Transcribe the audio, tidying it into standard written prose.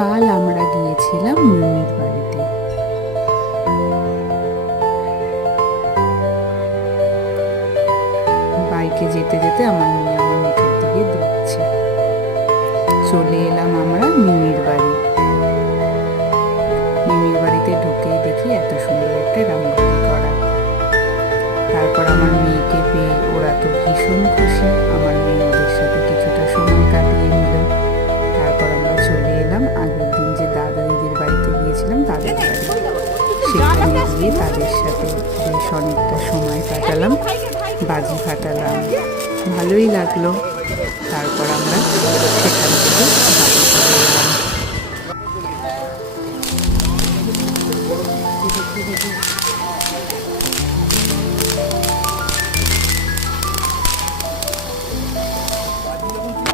কাল আমরা গিয়েছিলাম মিমির বাড়িতে। বাইকে যেতে যেতে আমার মেয়ে আমার মুখের দিকে দেখছে। চলে এলাম আমরা মিমির বাড়ি। মিমির বাড়িতে ঢুকেই দেখি এত সুন্দর একটা রঙ্গোলি করা। তারপর আমার মেয়েকে পেয়ে ওরা তো ভীষণ খুশি। আমার মেয়ে ওদের সাথে কিছুটা সময় কাটিয়ে নিল। তারপর আমরা চলে এলাম আগের দিন যে দাদা দিদির বাড়িতে গিয়েছিলাম তাদের বাড়ি। সেখানে গিয়ে তাদের সাথে বেশ অনেকটা সময় কাটালাম, বাজি ফাটালাম, ভালোই লাগলো। তারপর আমরা সেখান থেকে বাড়ি চলে এলাম।